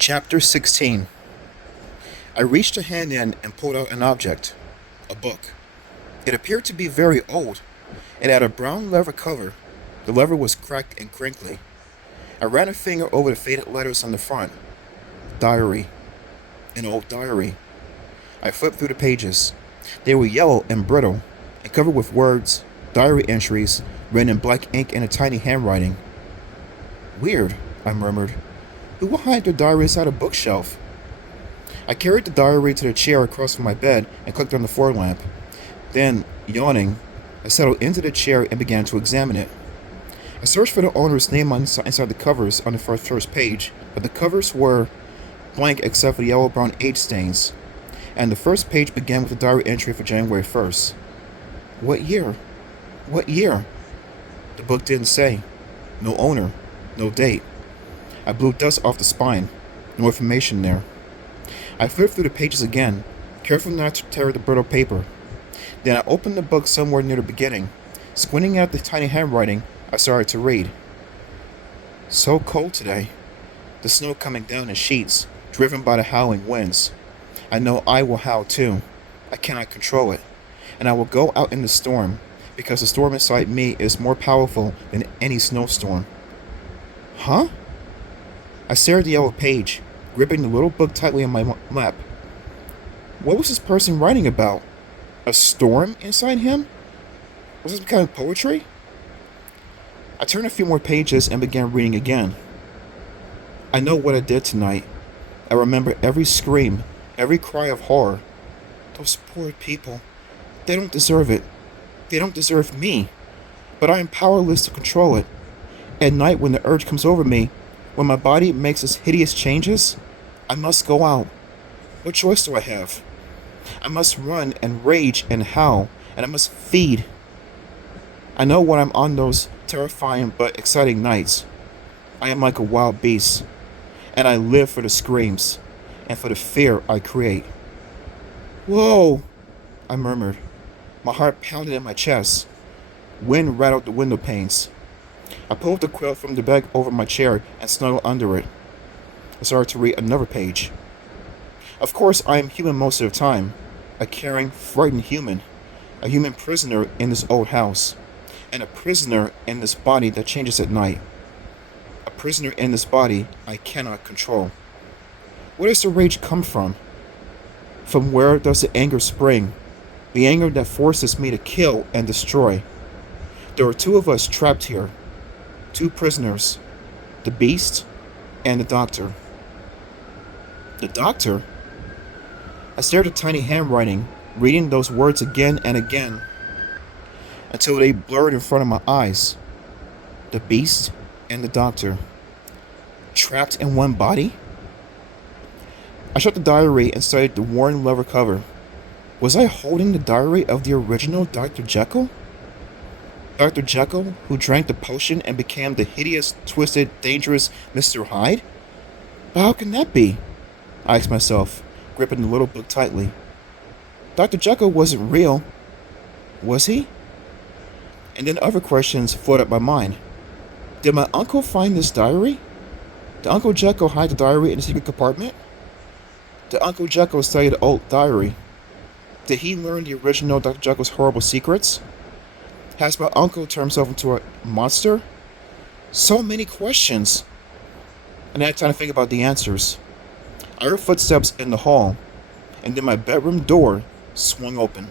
Chapter 16. I reached a hand in and pulled out an object. A book. It appeared to be very old. It had a brown leather cover. The leather was cracked and crinkly. I ran a finger over the faded letters on the front. Diary. An old diary. I flipped through the pages. They were yellow and brittle, and covered with words, diary entries, written in black ink in a tiny handwriting. Weird, I murmured. Who will hide their diaries at a bookshelf? I carried the diary to the chair across from my bed and clicked on the floor lamp. Then, yawning, I settled into the chair and began to examine it. I searched for the owner's name inside the covers on the first page, but the covers were blank except for the yellow-brown age stains, and the first page began with a diary entry for January 1st. What year? What year? The book didn't say. No owner. No date. I blew dust off the spine. No information there. I flipped through the pages again, careful not to tear the brittle paper. Then I opened the book somewhere near the beginning. Squinting at the tiny handwriting, I started to read. So cold today. The snow coming down in sheets, driven by the howling winds. I know I will howl too. I cannot control it. And I will go out in the storm, because the storm inside me is more powerful than any snowstorm. Huh? I stared at the yellow page, gripping the little book tightly on my lap. What was this person writing about? A storm inside him? Was this some kind of poetry? I turned a few more pages and began reading again. I know what I did tonight. I remember every scream, every cry of horror. Those poor people. They don't deserve it. They don't deserve me. But I am powerless to control it. At night, when the urge comes over me, when my body makes its hideous changes, I must go out. What choice do I have? I must run and rage and howl, and I must feed. I know when I'm on those terrifying but exciting nights, I am like a wild beast, and I live for the screams and for the fear I create. Whoa, I murmured. My heart pounded in my chest. Wind rattled the window panes. I pulled the quilt from the bag over my chair and snuggled under it. I started to read another page. Of course, I am human most of the time. A caring, frightened human. A human prisoner in this old house. And a prisoner in this body that changes at night. A prisoner in this body I cannot control. Where does the rage come from? From where does the anger spring? The anger that forces me to kill and destroy. There are two of us trapped here. Two prisoners. The beast and the doctor. The doctor? I stared at tiny handwriting, reading those words again and again, until they blurred in front of my eyes. The beast and the doctor. Trapped in one body? I shut the diary and studied the worn leather cover. Was I holding the diary of the original Dr. Jekyll? Dr. Jekyll, who drank the potion and became the hideous, twisted, dangerous Mr. Hyde? But how can that be? I asked myself, gripping the little book tightly. Dr. Jekyll wasn't real. Was he? And then other questions flooded my mind. Did my uncle find this diary? Did Uncle Jekyll hide the diary in a secret compartment? Did Uncle Jekyll study the old diary? Did he learn the original Dr. Jekyll's horrible secrets? Has my uncle turned himself into a monster? So many questions. And I had time to think about the answers. I heard footsteps in the hall, and then my bedroom door swung open.